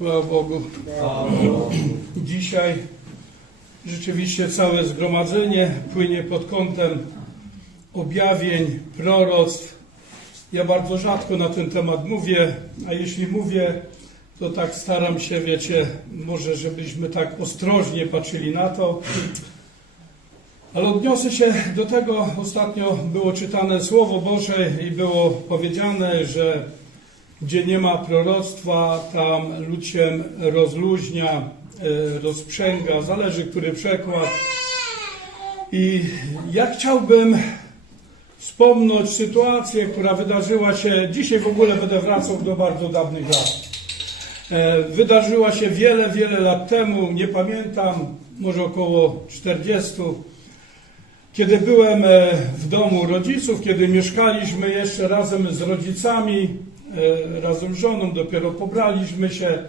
Chwała Bogu. Dzisiaj rzeczywiście całe zgromadzenie płynie pod kątem objawień, proroctw. Ja bardzo rzadko na ten temat mówię, a jeśli mówię, to tak staram się, wiecie, może żebyśmy tak ostrożnie patrzyli na to. Ale odniosę się do tego, ostatnio było czytane Słowo Boże i było powiedziane, że gdzie nie ma proroctwa, tam lud się rozluźnia, e, rozprzęga, zależy który przekład. I ja chciałbym wspomnieć sytuację, która wydarzyła się, dzisiaj w ogóle będę wracał do bardzo dawnych lat. E, Wydarzyła się wiele, wiele lat temu, nie pamiętam, może około 40. Kiedy byłem e, w domu rodziców, kiedy mieszkaliśmy jeszcze razem z rodzicami, razem z żoną, dopiero pobraliśmy się.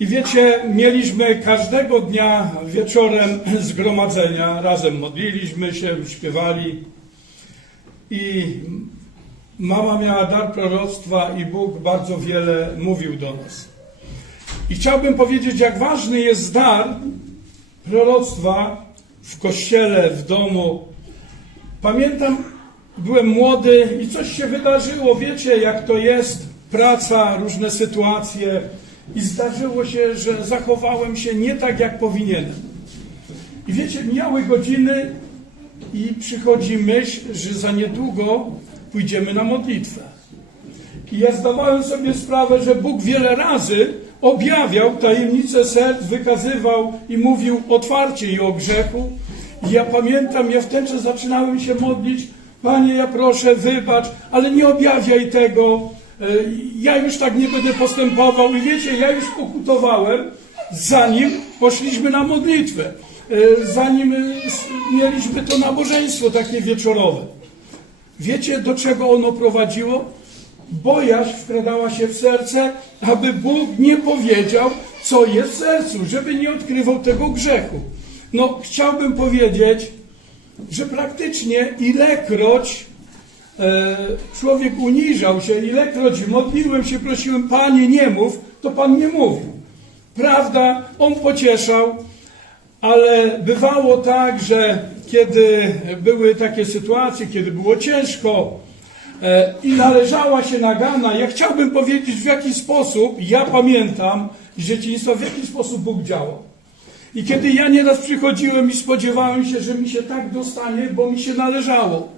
I wiecie, mieliśmy każdego dnia wieczorem zgromadzenia, razem modliliśmy się, śpiewali. I mama miała dar proroctwa i Bóg bardzo wiele mówił do nas. I chciałbym powiedzieć, jak ważny jest dar proroctwa w kościele, w domu. Pamiętam, byłem młody i coś się wydarzyło. Wiecie, jak to jest, praca, różne sytuacje. I zdarzyło się, że zachowałem się nie tak, jak powinienem. I wiecie, mijały godziny i przychodzi myśl, że za niedługo pójdziemy na modlitwę. I ja zdawałem sobie sprawę, że Bóg wiele razy objawiał tajemnice serc, wykazywał i mówił otwarcie i o grzechu. I ja pamiętam, ja w ten czas zaczynałem się modlić, Panie, ja proszę, wybacz, ale nie objawiaj tego. E, Ja już tak nie będę postępował. I wiecie, ja już pokutowałem, zanim poszliśmy na modlitwę. E, Zanim e, mieliśmy to nabożeństwo takie wieczorowe. Wiecie, do czego ono prowadziło? Bojaźń wkradała się w serce, aby Bóg nie powiedział, co jest w sercu, żeby nie odkrywał tego grzechu. No, chciałbym powiedzieć, że praktycznie ilekroć e, człowiek uniżał się, ilekroć modliłem się, prosiłem, Panie, nie mów, to Pan nie mówił. Prawda, On pocieszał, ale bywało tak, że kiedy były takie sytuacje, kiedy było ciężko e, i należała się nagana, ja chciałbym powiedzieć w jaki sposób, ja pamiętam z dzieciństwa, w jaki sposób Bóg działał. I kiedy ja nieraz przychodziłem i spodziewałem się, że mi się tak dostanie, bo mi się należało.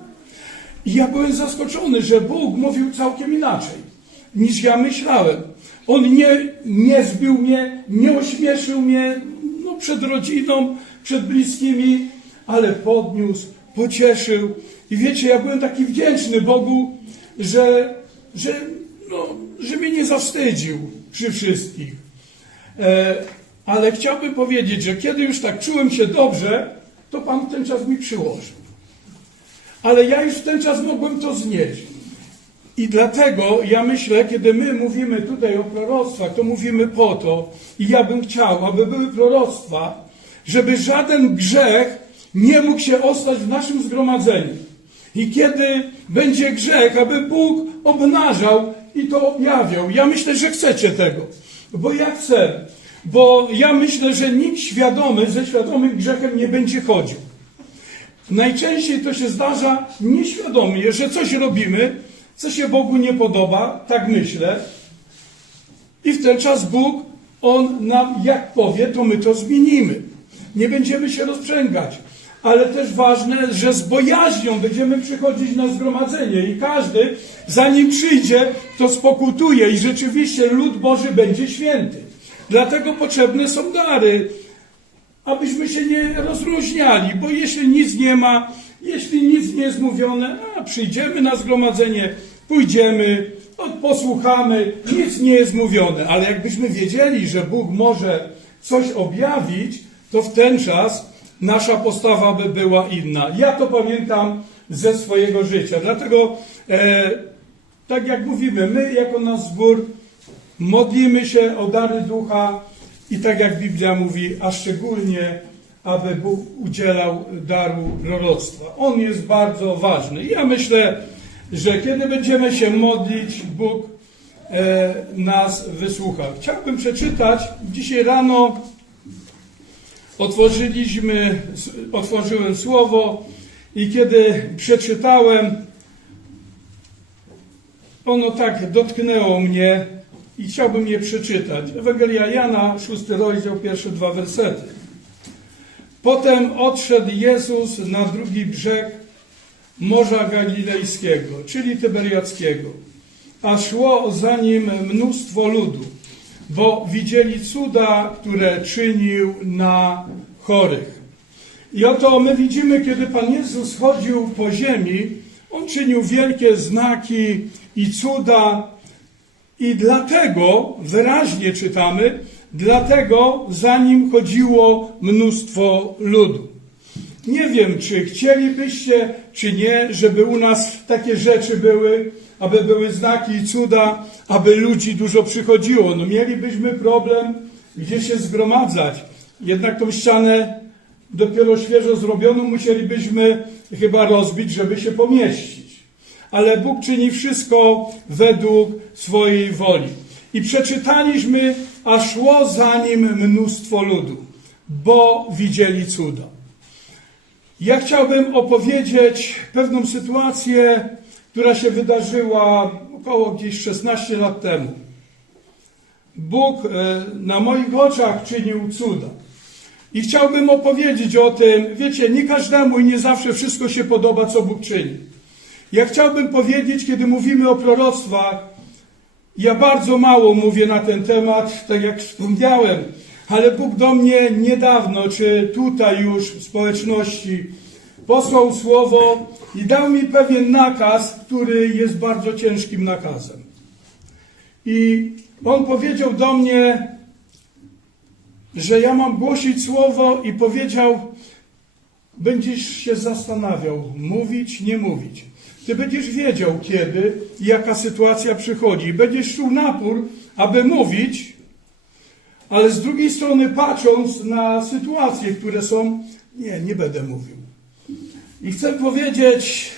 I ja byłem zaskoczony, że Bóg mówił całkiem inaczej, niż ja myślałem. On nie, nie zbił mnie, nie ośmieszył mnie no, przed rodziną, przed bliskimi, ale podniósł, pocieszył. I wiecie, ja byłem taki wdzięczny Bogu, że, że, no, że mnie nie zawstydził przy wszystkich. E, ale chciałbym powiedzieć, że kiedy już tak czułem się dobrze, to Pan ten czas mi przyłożył. Ale ja już w ten czas mogłem to znieść. I dlatego ja myślę, kiedy my mówimy tutaj o proroctwach, to mówimy po to, i ja bym chciał, aby były proroctwa, żeby żaden grzech nie mógł się ostać w naszym zgromadzeniu. I kiedy będzie grzech, aby Bóg obnażał i to objawiał. Ja myślę, że chcecie tego, bo ja chcę, bo ja myślę, że nikt świadomy ze świadomym grzechem nie będzie chodził. Najczęściej to się zdarza nieświadomie, że coś robimy, co się Bogu nie podoba, tak myślę. I w ten czas Bóg, On nam jak powie, to my to zmienimy. Nie będziemy się rozprzęgać. Ale też ważne, że z bojaźnią będziemy przychodzić na zgromadzenie i każdy, zanim przyjdzie, to spokutuje i rzeczywiście lud Boży będzie święty. Dlatego potrzebne są dary, abyśmy się nie rozluźniali, bo jeśli nic nie ma, jeśli nic nie jest mówione, a przyjdziemy na zgromadzenie, pójdziemy, posłuchamy, nic nie jest mówione, ale jakbyśmy wiedzieli, że Bóg może coś objawić, to w ten czas nasza postawa by była inna. Ja to pamiętam ze swojego życia, dlatego e, tak jak mówimy, my jako nasz zbór Modlimy się o dary ducha i tak jak Biblia mówi, a szczególnie, aby Bóg udzielał daru proroctwa. On jest bardzo ważny. Ja myślę, że kiedy będziemy się modlić, Bóg e, nas wysłucha. Chciałbym przeczytać dzisiaj rano otworzyliśmy, otworzyłem słowo i kiedy przeczytałem, ono tak dotknęło mnie i chciałbym je przeczytać. Ewangelia Jana, szósty rozdział, pierwsze dwa wersety. Potem odszedł Jezus na drugi brzeg Morza Galilejskiego, czyli Tyberiackiego, a szło za nim mnóstwo ludu, bo widzieli cuda, które czynił na chorych. I oto my widzimy, kiedy Pan Jezus chodził po ziemi, On czynił wielkie znaki i cuda i dlatego, wyraźnie czytamy, dlatego za Nim chodziło mnóstwo ludu. Nie wiem, czy chcielibyście, czy nie, żeby u nas takie rzeczy były, aby były znaki i cuda, aby ludzi dużo przychodziło. No mielibyśmy problem, gdzie się zgromadzać. Jednak tą ścianę dopiero świeżo zrobioną musielibyśmy chyba rozbić, żeby się pomieścić. Ale Bóg czyni wszystko według swojej woli. I przeczytaliśmy, a szło za nim mnóstwo ludu, bo widzieli cuda. Ja chciałbym opowiedzieć pewną sytuację, która się wydarzyła około gdzieś 16 lat temu. Bóg e, na moich oczach czynił cuda. I chciałbym opowiedzieć o tym, wiecie, nie każdemu i nie zawsze wszystko się podoba, co Bóg czyni. Ja chciałbym powiedzieć, kiedy mówimy o proroctwach, ja bardzo mało mówię na ten temat, tak jak wspomniałem, ale Bóg do mnie niedawno, czy tutaj już w społeczności, posłał słowo i dał mi pewien nakaz, który jest bardzo ciężkim nakazem. I on powiedział do mnie, że ja mam głosić słowo i powiedział, będziesz się zastanawiał, mówić, nie mówić. Ty będziesz wiedział, kiedy i jaka sytuacja przychodzi. Będziesz czuł napór, aby mówić, ale z drugiej strony patrząc na sytuacje, które są, nie, nie będę mówił. I chcę powiedzieć,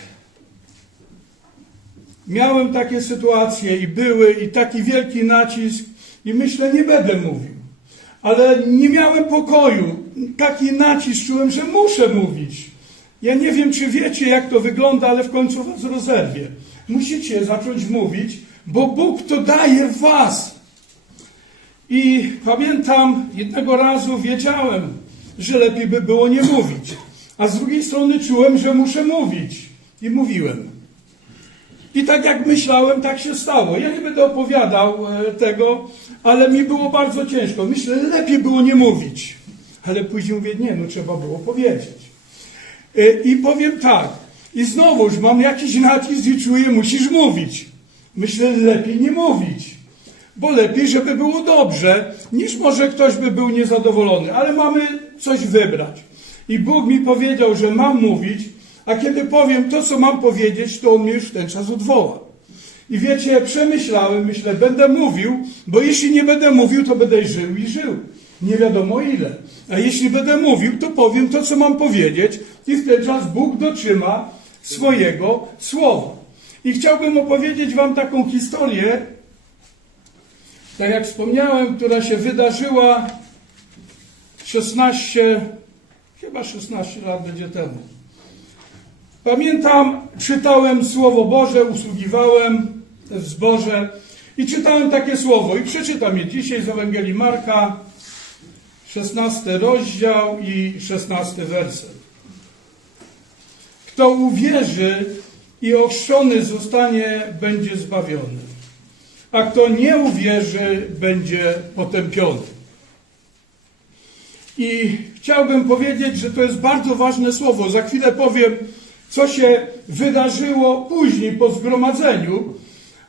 miałem takie sytuacje i były, i taki wielki nacisk, i myślę, nie będę mówił. Ale nie miałem pokoju. Taki nacisk czułem, że muszę mówić. Ja nie wiem, czy wiecie, jak to wygląda, ale w końcu was rozerwie. Musicie zacząć mówić, bo Bóg to daje w was. I pamiętam, jednego razu wiedziałem, że lepiej by było nie mówić. A z drugiej strony czułem, że muszę mówić. I mówiłem. I tak jak myślałem, tak się stało. Ja nie będę opowiadał e, tego, ale mi było bardzo ciężko. Myślę, lepiej było nie mówić. Ale później mówię, nie, no trzeba było powiedzieć. E, I powiem tak. I znowuż mam jakiś nacisk i czuję, musisz mówić. Myślę, lepiej nie mówić. Bo lepiej, żeby było dobrze, niż może ktoś by był niezadowolony. Ale mamy coś wybrać. I Bóg mi powiedział, że mam mówić, a kiedy powiem to, co mam powiedzieć, to On mnie już w ten czas odwoła. I wiecie, przemyślałem, myślę, będę mówił, bo jeśli nie będę mówił, to będę żył i żył. Nie wiadomo ile. A jeśli będę mówił, to powiem to, co mam powiedzieć i w ten czas Bóg dotrzyma swojego słowa. I chciałbym opowiedzieć Wam taką historię, tak jak wspomniałem, która się wydarzyła 16, chyba 16 lat będzie temu. Pamiętam, czytałem Słowo Boże, usługiwałem w zborze i czytałem takie słowo i przeczytam je dzisiaj z Ewangelii Marka, 16 rozdział i 16 werset. Kto uwierzy i ochrzczony zostanie, będzie zbawiony, a kto nie uwierzy, będzie potępiony. I chciałbym powiedzieć, że to jest bardzo ważne słowo. Za chwilę powiem, co się wydarzyło później po zgromadzeniu,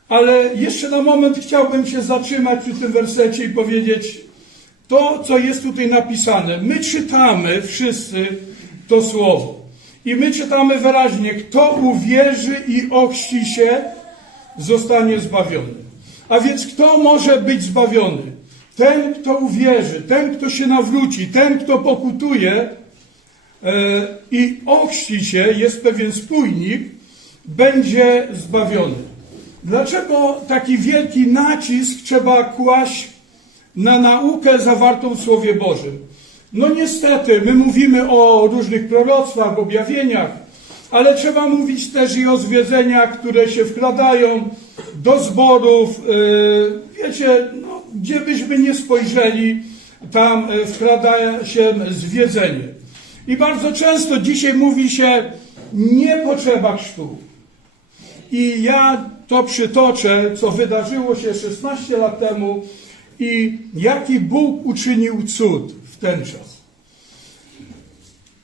ale jeszcze na moment chciałbym się zatrzymać przy tym wersecie i powiedzieć to, co jest tutaj napisane. My czytamy wszyscy to słowo. I my czytamy wyraźnie, kto uwierzy i ochrzci się, zostanie zbawiony. A więc kto może być zbawiony? Ten, kto uwierzy, ten, kto się nawróci, ten, kto pokutuje, E, i ochrzci się, jest pewien spójnik, będzie zbawiony. Dlaczego taki wielki nacisk trzeba kłaść na naukę zawartą w Słowie Bożym? No niestety, my mówimy o różnych proroctwach, objawieniach, ale trzeba mówić też i o zwiedzeniach, które się wkradają do zborów. Yy, Wiecie, no, gdzie byśmy nie spojrzeli, tam yy, wkrada się zwiedzenie. I bardzo często dzisiaj mówi się, nie potrzeba chrztu. I ja to przytoczę, co wydarzyło się 16 lat temu i jaki Bóg uczynił cud w ten czas.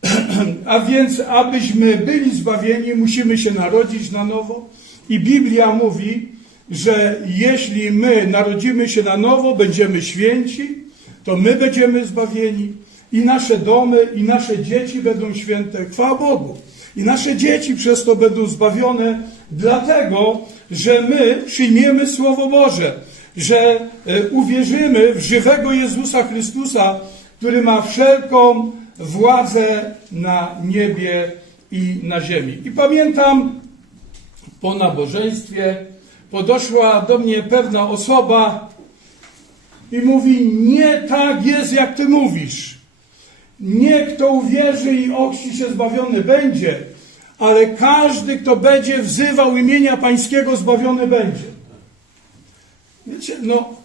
A więc, abyśmy byli zbawieni, musimy się narodzić na nowo. I Biblia mówi, że jeśli my narodzimy się na nowo, będziemy święci, to my będziemy zbawieni i nasze domy, i nasze dzieci będą święte. Chwała Bogu. I nasze dzieci przez to będą zbawione, dlatego, że my przyjmiemy Słowo Boże, że e, uwierzymy w żywego Jezusa Chrystusa, który ma wszelką władzę na niebie i na ziemi. I pamiętam po nabożeństwie podeszła do mnie pewna osoba i mówi: Nie tak jest, jak ty mówisz. Nie kto uwierzy i ochrzci się zbawiony będzie, ale każdy, kto będzie wzywał imienia Pańskiego, zbawiony będzie. Wiecie, no,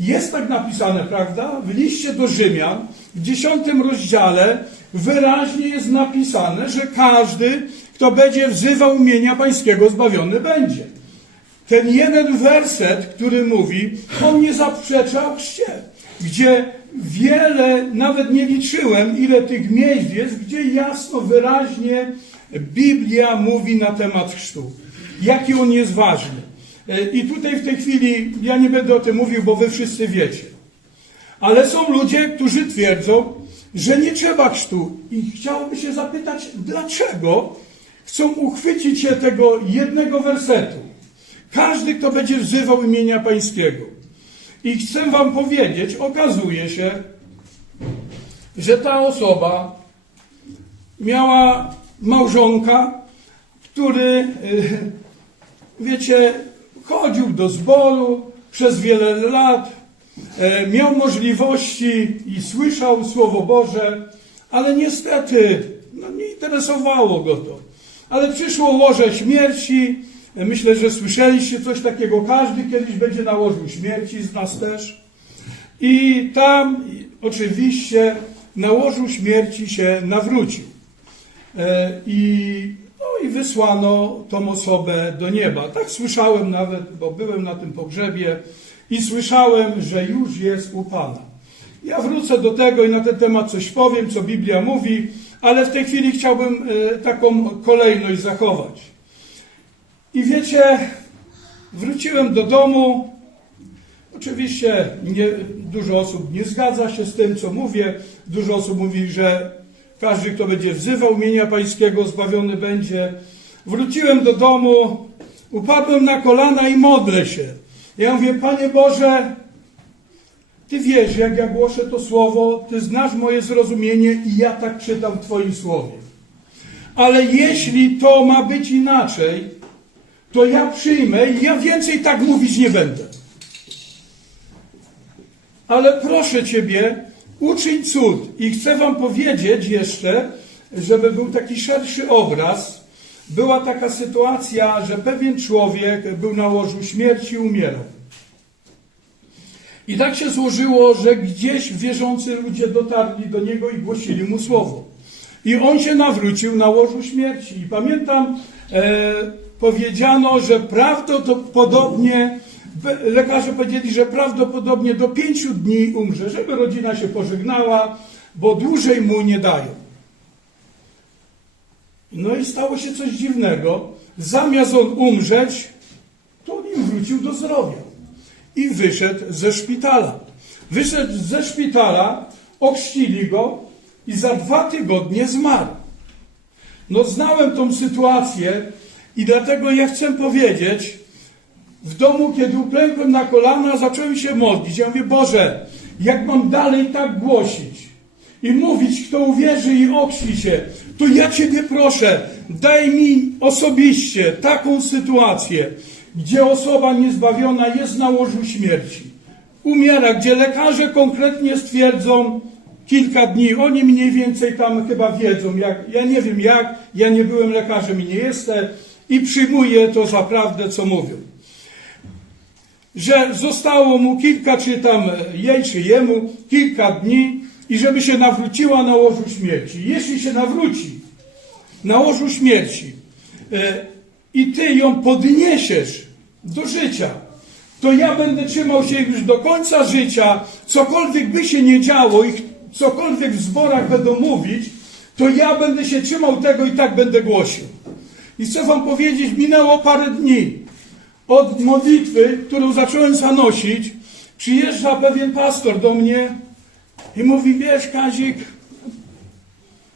jest tak napisane, prawda? W liście do Rzymian, w dziesiątym rozdziale, wyraźnie jest napisane, że każdy, kto będzie wzywał imienia Pańskiego, zbawiony będzie. Ten jeden werset, który mówi, on nie zaprzecza o chrzcie, gdzie wiele, nawet nie liczyłem, ile tych miejsc jest, gdzie jasno, wyraźnie Biblia mówi na temat chrztu. Jaki on jest ważny. E, I tutaj w tej chwili ja nie będę o tym mówił, bo wy wszyscy wiecie. Ale są ludzie, którzy twierdzą, że nie trzeba chrztu. I chciałoby się zapytać, dlaczego chcą uchwycić się tego jednego wersetu. Każdy, kto będzie wzywał imienia Pańskiego. I chcę Wam powiedzieć, okazuje się, że ta osoba miała małżonka, który, y, wiecie, chodził do zboru przez wiele lat, e, miał możliwości i słyszał Słowo Boże, ale niestety no, nie interesowało go to. Ale przyszło łoże śmierci. E, Myślę, że słyszeliście coś takiego. Każdy kiedyś będzie na łożu śmierci, z nas też. I tam oczywiście na łożu śmierci się nawrócił. E, I, i wysłano tą osobę do nieba. Tak słyszałem nawet, bo byłem na tym pogrzebie i słyszałem, że już jest u Pana. Ja wrócę do tego i na ten temat coś powiem, co Biblia mówi, ale w tej chwili chciałbym e, taką kolejność zachować. I wiecie, wróciłem do domu. Oczywiście nie, dużo osób nie zgadza się z tym, co mówię. Dużo osób mówi, że każdy, kto będzie wzywał imienia Pańskiego, zbawiony będzie. Wróciłem do domu, upadłem na kolana i modlę się. Ja mówię, Panie Boże, Ty wiesz, jak ja głoszę to słowo, Ty znasz moje zrozumienie i ja tak czytam w Twoim słowie. Ale jeśli to ma być inaczej, to ja przyjmę i ja więcej tak mówić nie będę. Ale proszę Ciebie, uczyń cud. I chcę Wam powiedzieć jeszcze, żeby był taki szerszy obraz. Była taka sytuacja, że pewien człowiek był na łożu śmierci i umierał. I tak się złożyło, że gdzieś wierzący ludzie dotarli do niego i głosili mu słowo. I on się nawrócił na łożu śmierci. I pamiętam, e, powiedziano, że prawdopodobnie, lekarze powiedzieli, że prawdopodobnie do pięciu dni umrze, żeby rodzina się pożegnała, bo dłużej mu nie dają. No i stało się coś dziwnego. Zamiast on umrzeć, to on im wrócił do zdrowia. I wyszedł ze szpitala. Wyszedł ze szpitala, ochrzcili go i za dwa tygodnie zmarł. No znałem tą sytuację i dlatego ja chcę powiedzieć, w domu, kiedy uklękłem na kolana, zacząłem się modlić. Ja mówię, Boże, jak mam dalej tak głosić i mówić, kto uwierzy i okrzci się, to ja Ciebie proszę, daj mi osobiście taką sytuację, gdzie osoba niezbawiona jest na łożu śmierci. Umiera, gdzie lekarze konkretnie stwierdzą kilka dni. Oni mniej więcej tam chyba wiedzą. Jak, ja nie wiem jak, ja nie byłem lekarzem i nie jestem i przyjmuję to za prawdę, co mówią że zostało mu kilka, czy tam jej, czy jemu, kilka dni i żeby się nawróciła na łożu śmierci. Jeśli się nawróci na łożu śmierci e, i ty ją podniesiesz do życia, to ja będę trzymał się już do końca życia, cokolwiek by się nie działo i cokolwiek w zborach będą mówić, to ja będę się trzymał tego i tak będę głosił. I chcę wam powiedzieć, minęło parę dni od modlitwy, którą zacząłem zanosić, przyjeżdża pewien pastor do mnie i mówi, wiesz Kazik,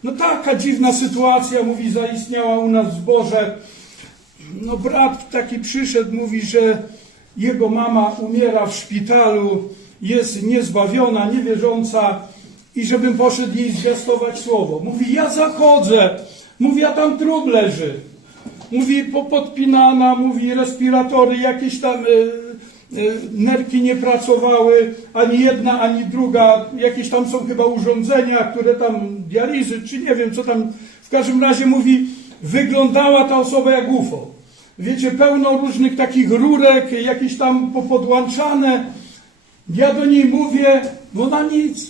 no taka dziwna sytuacja, mówi, zaistniała u nas w zborze. No brat taki przyszedł, mówi, że jego mama umiera w szpitalu, jest niezbawiona, niewierząca i żebym poszedł jej zwiastować słowo. Mówi, ja zachodzę, mówi, a tam trup leży. Mówi, popodpinana, mówi, respiratory, jakieś tam y, y, nerki nie pracowały, ani jedna, ani druga. Jakieś tam są chyba urządzenia, które tam, dializy, czy nie wiem, co tam. W każdym razie mówi, wyglądała ta osoba jak UFO. Wiecie, pełno różnych takich rurek, jakieś tam popodłączane. Ja do niej mówię, bo na nic.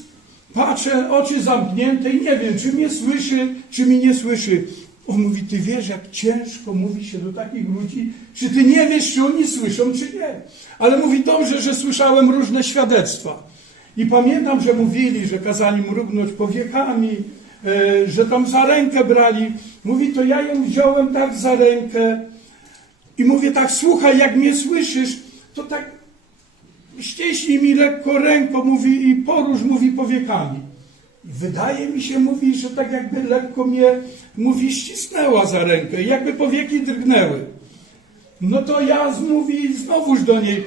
Patrzę, oczy zamknięte i nie wiem, czy mnie słyszy, czy mnie nie słyszy. On mówi, ty wiesz, jak ciężko mówi się do takich ludzi, czy ty nie wiesz, czy oni słyszą, czy nie. Ale mówi dobrze, że słyszałem różne świadectwa. I pamiętam, że mówili, że kazali mu równać powiekami, e, że tam za rękę brali. Mówi, to ja ją wziąłem tak za rękę i mówię tak, słuchaj, jak mnie słyszysz, to tak ścieśnij mi lekko ręką, mówi, i porusz, mówi, powiekami. Wydaje mi się, mówi, że tak jakby lekko mnie, mówi, ścisnęła za rękę, jakby powieki drgnęły. No to ja mówi znowuż do niej,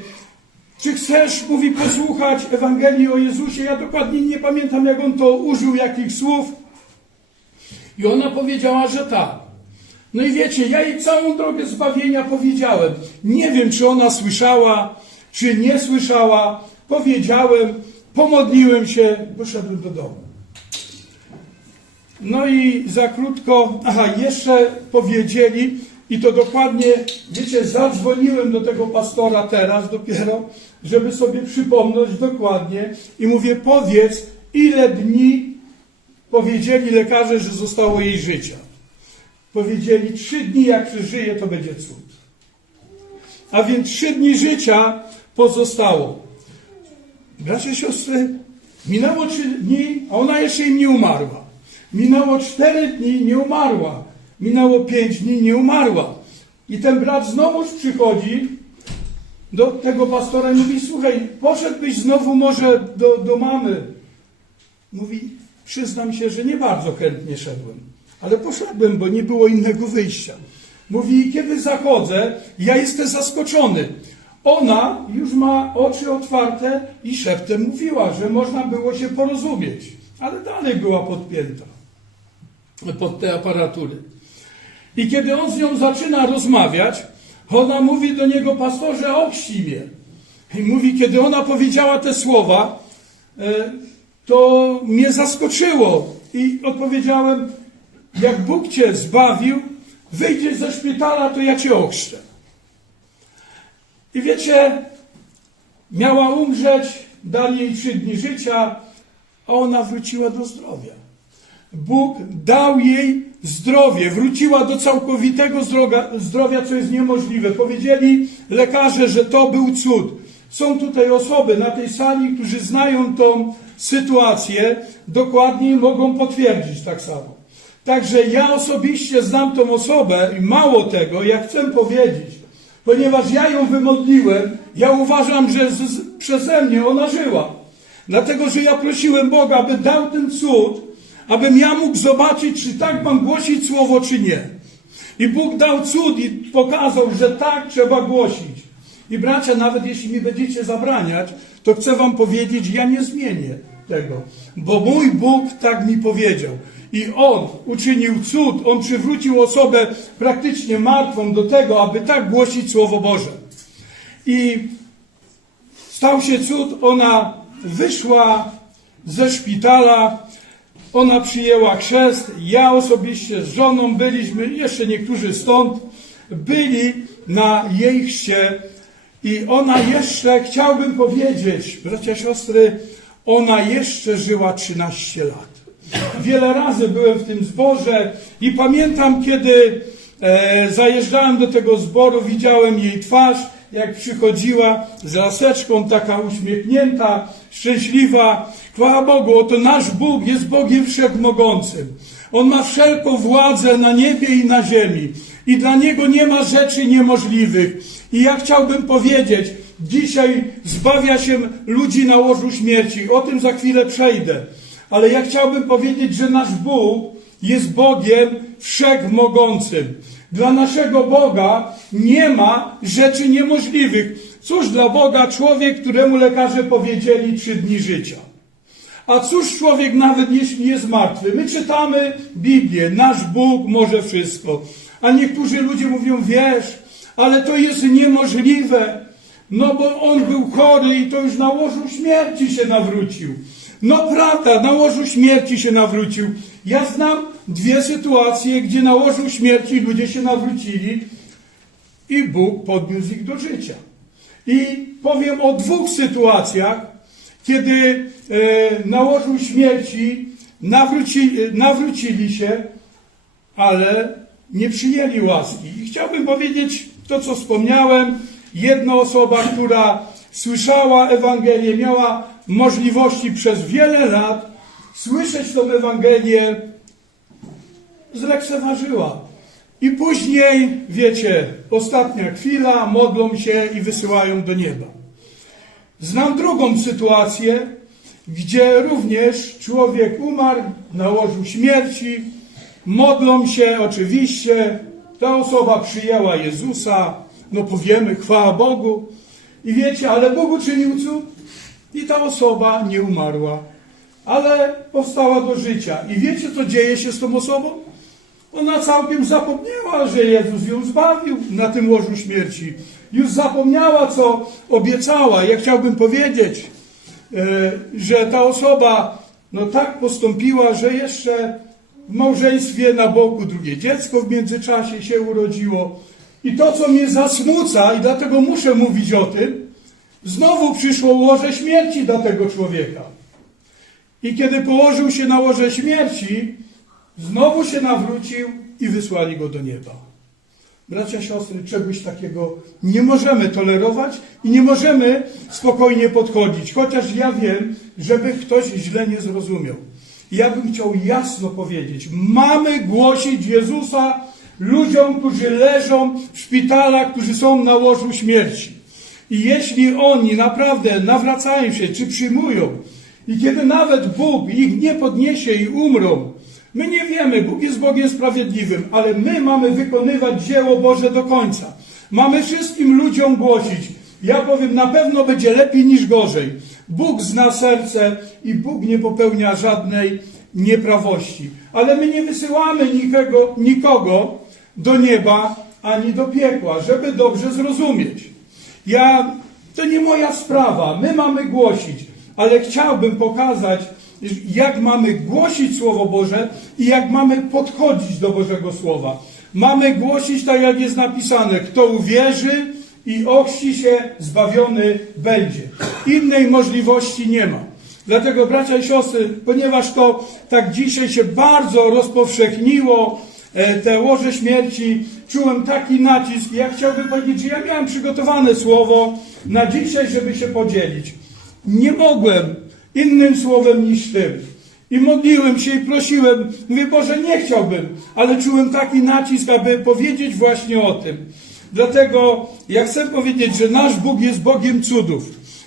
czy chcesz, mówi, posłuchać Ewangelii o Jezusie? Ja dokładnie nie pamiętam, jak on to użył, jakich słów. I ona powiedziała, że tak. No i wiecie, ja jej całą drogę zbawienia powiedziałem. Nie wiem, czy ona słyszała, czy nie słyszała. Powiedziałem, pomodliłem się, poszedłem do domu. No i za krótko, aha, jeszcze powiedzieli, i to dokładnie, wiecie, zadzwoniłem do tego pastora teraz dopiero, żeby sobie przypomnieć dokładnie i mówię, powiedz, ile dni powiedzieli lekarze, że zostało jej życia. Powiedzieli, trzy dni jak przeżyje, to będzie cud. A więc trzy dni życia pozostało. Bracia, siostry, minęło trzy dni, a ona jeszcze im nie umarła. Minęło cztery dni, nie umarła. Minęło pięć dni, nie umarła. I ten brat znowuż przychodzi do tego pastora i mówi, słuchaj, poszedłbyś znowu może do, do mamy. Mówi, przyznam się, że nie bardzo chętnie szedłem. Ale poszedłem, bo nie było innego wyjścia. Mówi, kiedy zachodzę, ja jestem zaskoczony. Ona już ma oczy otwarte i szeptem mówiła, że można było się porozumieć. Ale dalej była podpięta pod te aparatury. I kiedy on z nią zaczyna rozmawiać, ona mówi do niego, pastorze, ochrzcij mnie. I mówi, kiedy ona powiedziała te słowa, e, to mnie zaskoczyło. I odpowiedziałem, jak Bóg cię zbawił, wyjdziesz ze szpitala, to ja cię ochrzczę. I wiecie, miała umrzeć, dali jej trzy dni życia, a ona wróciła do zdrowia. Bóg dał jej zdrowie, wróciła do całkowitego zdrowia, co jest niemożliwe. Powiedzieli lekarze, że to był cud. Są tutaj osoby na tej sali, którzy znają tą sytuację, dokładnie i mogą potwierdzić tak samo. Także ja osobiście znam tą osobę i mało tego, ja chcę powiedzieć, ponieważ ja ją wymodliłem, ja uważam, że z, przeze mnie ona żyła. Dlatego, że ja prosiłem Boga, aby dał ten cud, abym ja mógł zobaczyć, czy tak mam głosić słowo, czy nie. I Bóg dał cud i pokazał, że tak trzeba głosić. I bracia, nawet jeśli mi będziecie zabraniać, to chcę wam powiedzieć, ja nie zmienię tego, bo mój Bóg tak mi powiedział. I On uczynił cud, On przywrócił osobę praktycznie martwą do tego, aby tak głosić Słowo Boże. I stał się cud, ona wyszła ze szpitala, ona przyjęła chrzest, ja osobiście z żoną byliśmy, jeszcze niektórzy stąd, byli na jej chrzcie. I ona jeszcze, chciałbym powiedzieć, bracia, siostry, ona jeszcze żyła 13 lat. Wiele razy byłem w tym zborze i pamiętam, kiedy e, zajeżdżałem do tego zboru, widziałem jej twarz, jak przychodziła z laseczką, taka uśmiechnięta, szczęśliwa. Chwała Bogu, oto nasz Bóg jest Bogiem Wszechmogącym. On ma wszelką władzę na niebie i na ziemi. I dla Niego nie ma rzeczy niemożliwych. I ja chciałbym powiedzieć, dzisiaj zbawia się ludzi na łożu śmierci. O tym za chwilę przejdę. Ale ja chciałbym powiedzieć, że nasz Bóg jest Bogiem wszechmogącym. Dla naszego Boga nie ma rzeczy niemożliwych. Cóż dla Boga człowiek, któremu lekarze powiedzieli trzy dni życia? A cóż człowiek nawet jeśli jest martwy? My czytamy Biblię, nasz Bóg może wszystko. A niektórzy ludzie mówią, wiesz, ale to jest niemożliwe. No bo on był chory i to już na łożu śmierci się nawrócił. No prawda, na łożu śmierci się nawrócił. Ja znam dwie sytuacje, gdzie na łożu śmierci ludzie się nawrócili i Bóg podniósł ich do życia. I powiem o dwóch sytuacjach, kiedy e, na łożu śmierci nawróci, nawrócili się, ale nie przyjęli łaski. I chciałbym powiedzieć to, co wspomniałem. Jedna osoba, która słyszała Ewangelię, miała możliwości przez wiele lat słyszeć tą Ewangelię, zlekceważyła. I później, wiecie, ostatnia chwila, modlą się i wysyłają do nieba. Znam drugą sytuację, gdzie również człowiek umarł na łożu śmierci, modlą się oczywiście, ta osoba przyjęła Jezusa, no powiemy chwała Bogu. I wiecie, ale Bóg uczynił cud i ta osoba nie umarła, ale powstała do życia. I wiecie, co dzieje się z tą osobą? Ona całkiem zapomniała, że Jezus ją zbawił na tym łożu śmierci. Już zapomniała, co obiecała. Ja chciałbym powiedzieć, e, że ta osoba no tak postąpiła, że jeszcze w małżeństwie na boku drugie dziecko w międzyczasie się urodziło. I to, co mnie zasmuca, i dlatego muszę mówić o tym, znowu przyszło łoże śmierci dla tego człowieka. I kiedy położył się na łoże śmierci, znowu się nawrócił i wysłali go do nieba. Bracia, siostry, czegoś takiego nie możemy tolerować i nie możemy spokojnie podchodzić, chociaż ja wiem, żeby ktoś źle nie zrozumiał. Ja bym chciał jasno powiedzieć, mamy głosić Jezusa ludziom, którzy leżą w szpitalach, którzy są na łożu śmierci. I jeśli oni naprawdę nawracają się, czy przyjmują, i kiedy nawet Bóg ich nie podniesie i umrą, my nie wiemy, Bóg jest Bogiem sprawiedliwym, ale my mamy wykonywać dzieło Boże do końca. Mamy wszystkim ludziom głosić. Ja powiem, na pewno będzie lepiej niż gorzej. Bóg zna serce i Bóg nie popełnia żadnej nieprawości. Ale my nie wysyłamy nikogo, nikogo do nieba ani do piekła, żeby dobrze zrozumieć. Ja, to nie moja sprawa, my mamy głosić, ale chciałbym pokazać, jak mamy głosić Słowo Boże i jak mamy podchodzić do Bożego Słowa. Mamy głosić tak, jak jest napisane, kto uwierzy i ochrzci się, zbawiony będzie. Innej możliwości nie ma. Dlatego, bracia i siostry, ponieważ to tak dzisiaj się bardzo rozpowszechniło, e, te łoże śmierci, czułem taki nacisk. Ja chciałbym powiedzieć, że ja miałem przygotowane słowo na dzisiaj, żeby się podzielić. Nie mogłem innym słowem niż tym. I modliłem się i prosiłem, mówię, Boże, nie chciałbym, ale czułem taki nacisk, aby powiedzieć właśnie o tym. Dlatego ja chcę powiedzieć, że nasz Bóg jest Bogiem cudów.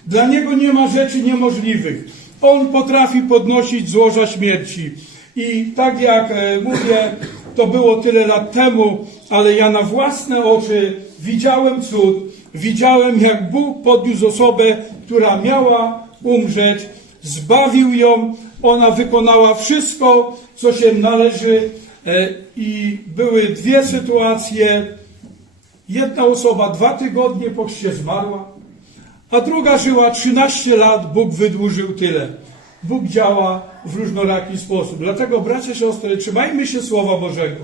Dla Niego nie ma rzeczy niemożliwych. On potrafi podnosić złoża śmierci. I tak jak e, mówię, to było tyle lat temu, ale ja na własne oczy widziałem cud, widziałem jak Bóg podniósł osobę, która miała umrzeć, zbawił ją, ona wykonała wszystko, co się należy e, i były dwie sytuacje, Jedna osoba dwa tygodnie po chrzcie zmarła, a druga żyła 13 lat, Bóg wydłużył tyle. Bóg działa w różnoraki sposób. Dlatego, bracia, siostry, trzymajmy się Słowa Bożego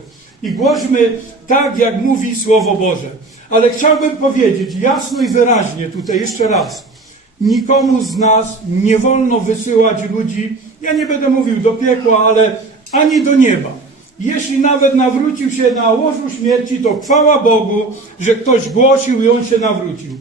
i głośmy tak, jak mówi Słowo Boże. Ale chciałbym powiedzieć jasno i wyraźnie tutaj jeszcze raz. Nikomu z nas nie wolno wysyłać ludzi, ja nie będę mówił do piekła, ale ani do nieba. Jeśli nawet nawrócił się na łożu śmierci, to chwała Bogu, że ktoś głosił i on się nawrócił.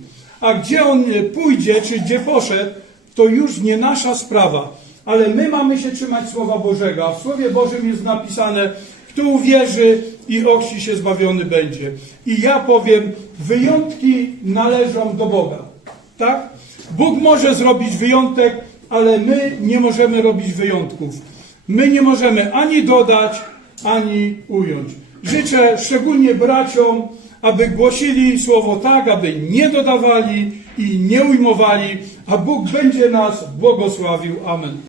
A gdzie on e, pójdzie, czy gdzie poszedł, to już nie nasza sprawa. Ale my mamy się trzymać Słowa Bożego, a w Słowie Bożym jest napisane, kto uwierzy i ochrzci się zbawiony będzie. I ja powiem, wyjątki należą do Boga. Tak? Bóg może zrobić wyjątek, ale my nie możemy robić wyjątków. My nie możemy ani dodać, ani ująć. Życzę szczególnie braciom, aby głosili słowo tak, aby nie dodawali i nie ujmowali, a Bóg będzie nas błogosławił. Amen.